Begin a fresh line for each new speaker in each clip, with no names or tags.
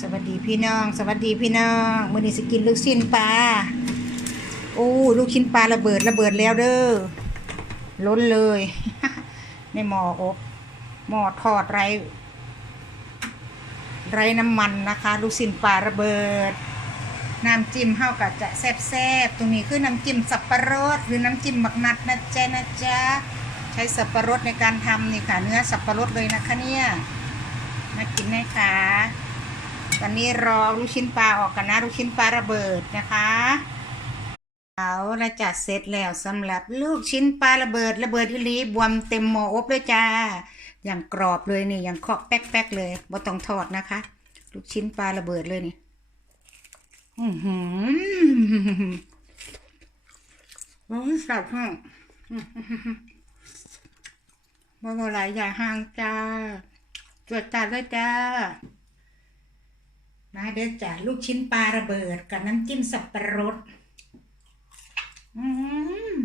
สวัสดีพี่น้อง สวัสดีพี่น้องมื้อนี้สกินลูกชิ้นปลาโอ้ลูกชิ้นปลาระเบิดระเบิดแล้วเด้อล้นเลยในหม้ออบหม้อทอดไรไรน้ำมันนะคะ ลูกชิ้นปลาระเบิด น้ำจิ้มเฮากับจะแซ่บๆตรงนี้คือน้ำจิ้มสับปะรดหรือน้ำจิ้มบักนัดนะจ๊ะนะจ๊ะใช้สับปะรดในการทำนี่ค่ะ เนื้อสับปะรดเลยนะคะเนี่ยมากินไหมคะ ตอนนี้รอลูกชิ้นปลาออกกันนะลูกชิ้นปลาระเบิดนะคะเอาละจัดเสร็จแล้วสำหรับลูกชิ้นปลาระเบิดระเบิดอีหลีบวมเต็มหม้ออบเลยจ้าอย่างกรอบเลยนี่อย่างเคาะแป๊กๆเลยบ่ต้องทอดนะคะ ลูกชิ้นปลาระเบิดเลยนี่อือหือสับห้องบ่บ่หลายอย่าห่างจ้าจวดจัดเลยจ้า มาเด้อจ้ะลูกชิ้นปลาระเบิดกับน้ำจิ้มสับปะรด อืม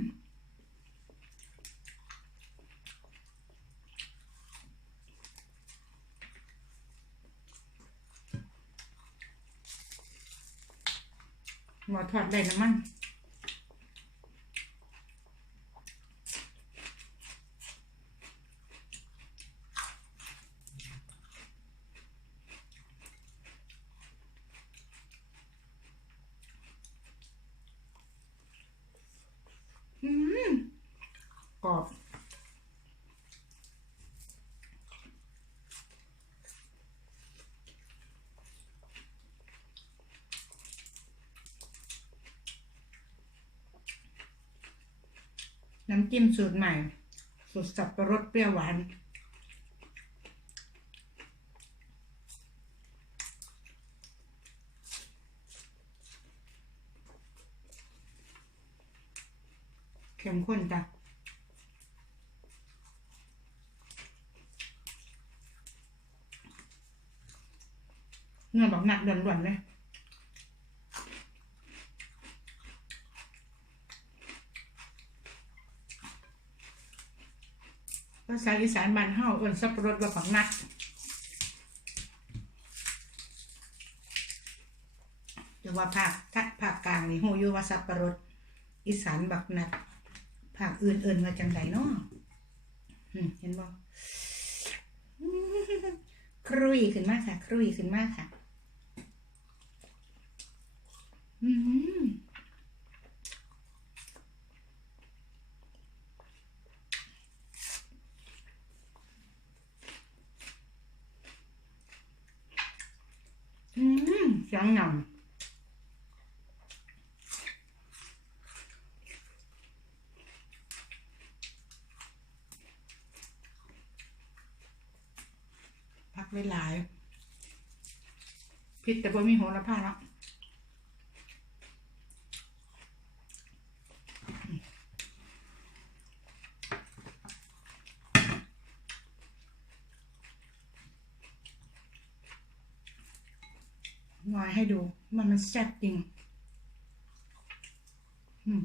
หมอถอดได้น้ำมัน อืมกรอบ น้ำจิ้มสูตรใหม่ สูตรสับปะรดเปรี้ยวหวานเข้มข้นจ้ะเนื้อแบบหนักด่วนๆเลย ภาษาอีสานบ้านเฮาเอิ้นสับปะรดว่าฝักนัดแต่ว่าภาคภาคกลางนี่ฮู้อยู่ว่าสับปะรด อีสานบักนัดภาคอื่นเอิ้นว่าจังไดเนาะเห็นบ่ครุยขึ้นมากค่ะ ครุยขึ้นมากค่ะ อืม อืมเสียงหนำพัก ไว้หลายพิษแต่บ่มีโหระพาเนาะงอยให้ดูมันมันแซ่บจริง อืม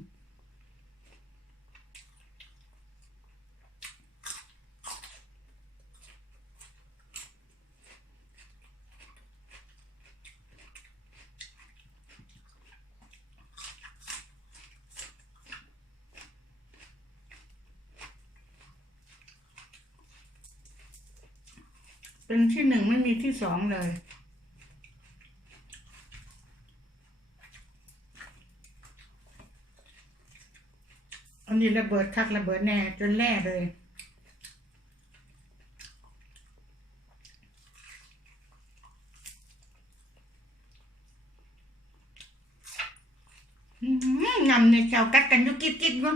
เป็นที่หนึ่งไม่มีที่สองเลย อันนี้ระเบิดคักระเบิดแน่จนแล่เลย อื้อหือยำในแซวกัดกันอยุกิดกิดวะ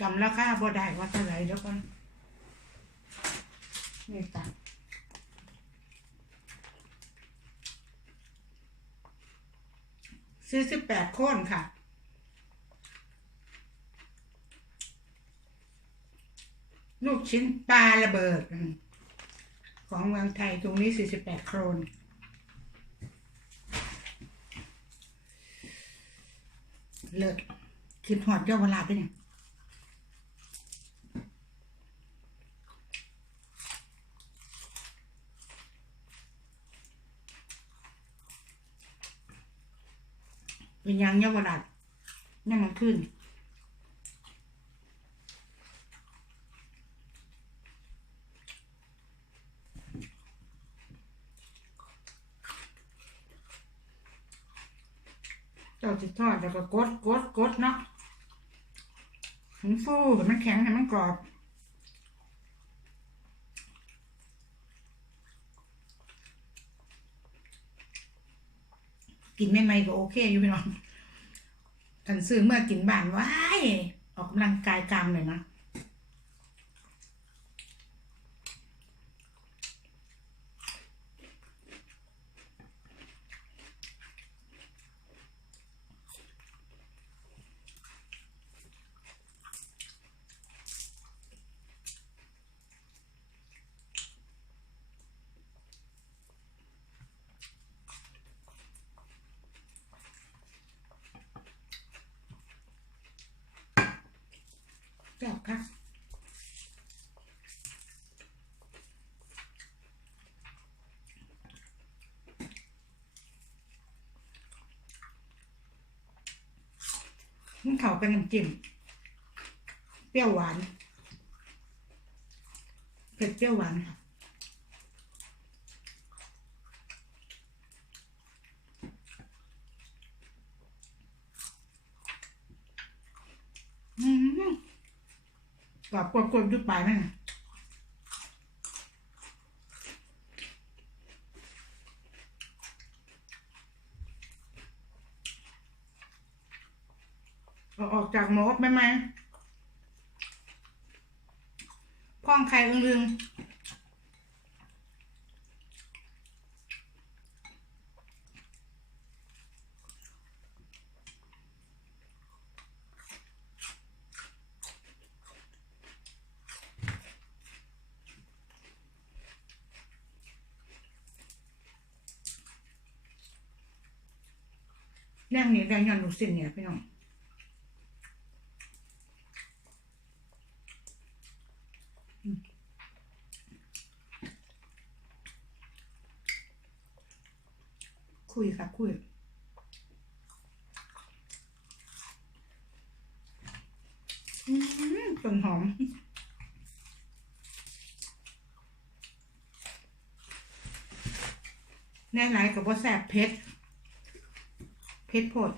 จำราคาบ่ได้ว่าเท่าไหร่ดี๋ยวก่อนนี่ตังซื้อสิบแปดโคนค่ะลูกชิ้นปลาระเบิด ของเมืองไทยตรงนี้ 48 โครน เลิศคิดหอดเยาวราชไปเนี่ย เป็นยังเยาวราชนั่นมันขึ้นเจ้าจะทอดแล้วก็กดกดกดเนาะห้มันฟูให้มันแข็งให้มันกรอบ กินไม่ไม่ก็โอเคอยู่พี่น้องกันซื้อเมื่อกินบ้านว้ายออกกำลังกายกรรมเลยนะ แซ่บค่ะ มันเขาเป็นน้ำจิ้มเปรี้ยวหวาน เผ็ดเปรี้ยวหวานค่ะอืมกรอบกรอบกรอบยุบไปไหมน่ะ เอาออกจากหมอบไหมไหมพ่องไข่อึ้งๆแรงนี่แรงย้อนลูกสิ้นเนี่ยพี่น้อง คุยค่ะคุยอืมต้นหอม แน่ไหนกับว่าแสบเพชรเพชรโพด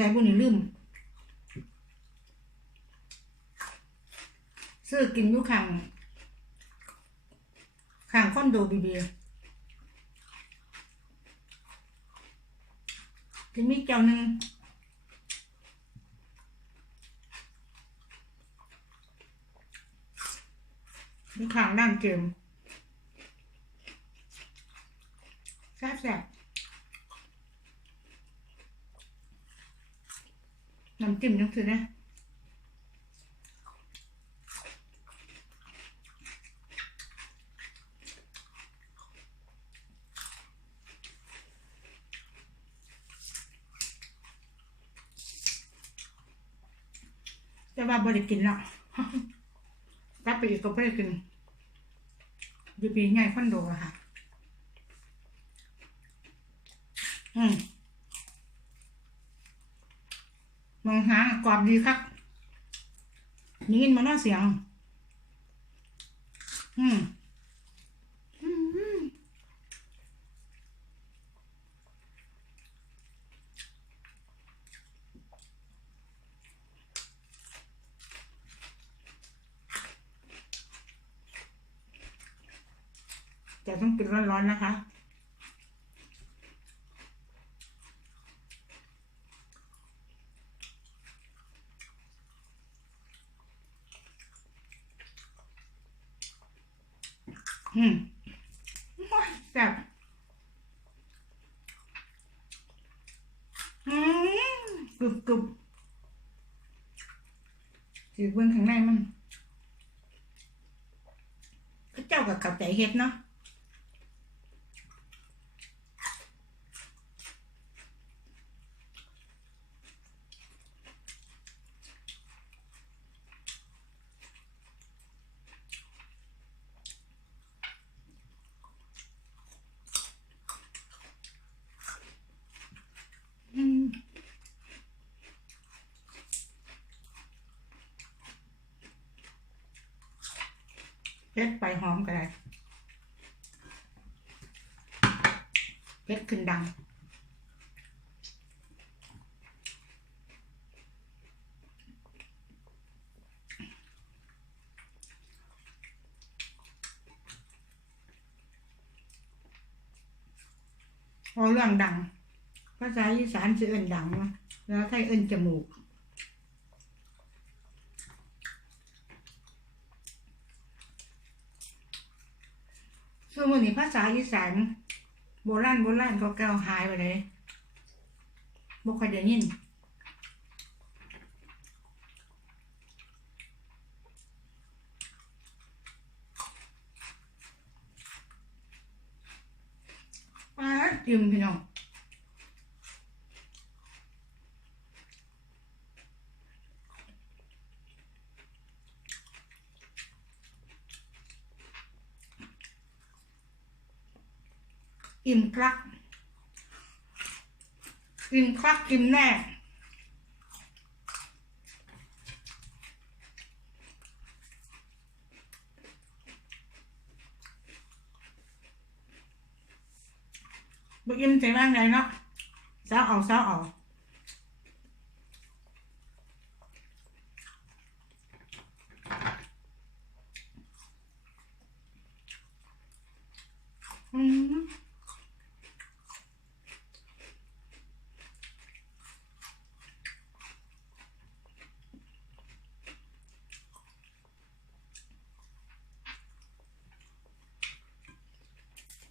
เขาขายกนี่ลืมซื้อกินอยู่ข้างข้างคอนโดบีบีจะมีเจ้าหนึ่งข้างด้านเกมแซ่บแซ่บ น้ำจิ้มยังถือนะแต่ว่าบริกินแล้วกลับไปอีกก็บริกินอยู่ปีง่ายคอนโดอะค่ะ อืม มองหากรอบดีครับนี่ยินมาล้วเสียง อืมอืมอืมแต่ต้องกินร้อนๆนะคะ อืมแซ่บอืมกรุบกรุบสีเบื้องข้างในมันก็เจ้ากับขับใจเฮ็ดเนาะอืม เผ็ดไปหอมก็ได้เผ็ดขึ้นดังพอเรื่องดังภาษาอีสานจะเอิ้นดังเนาะแล้วไทยเอิ้นจมูก คือมือนี้ภาษาอีสานโบราณโบราณก็เก่าหายไปเลยบ่ค่อยได้ยินป้าดจิ้มพี่น้อง อิ่มคลัก อิ่มคลักอิ่มแน่บ่อิ่มใจบ้างไงเนาะเช้าเอาเช้าเอาอืม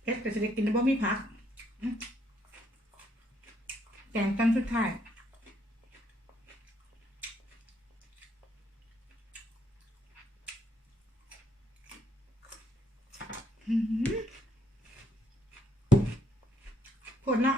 เผ็ดแต่จะได้กินแล้วบ่มีผักแกงตั้งสุดท้ายอื้อหือผลละ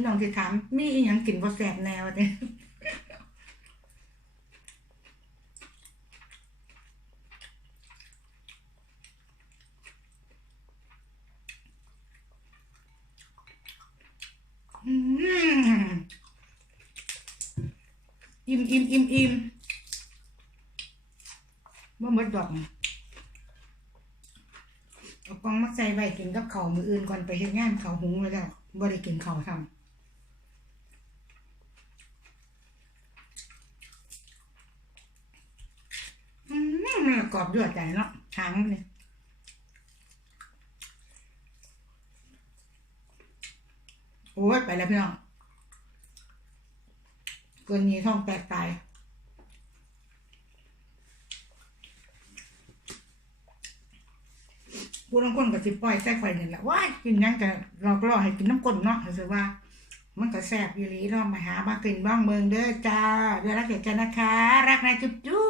พี่น้องที่ถาม มีอหยังกินบ่แสบแนวเด้อืมอิ่มอิ่มอิ่มอิ่มบ่หมดดอกเอากองมาใส่ไว้กินกับเขามืออื่นก่อนไปเฮ็ดงานข้าหุงไว้แล้วบ่ได้กินข้าวซ้ำอืมมันกร อบด้วยใจเนาะหางมันนี่โอ้ยไปแล้วพี่น้องเกินนี้ท้องแตกตายผู้ลางคนก็สิปล่อยใส่ไฟนี่ยแหละว่ากินยังก็เราก็รอให้กินน้ำก้นเนาะรู้ว่า มันก็แซ่บอยู่ลีเนาะมาหามากินบ้างเมืองเด้อจ้าเดี๋ยวรักเดี๋ยวจ้านะคะ รักนะจุ๊บจุ๊บ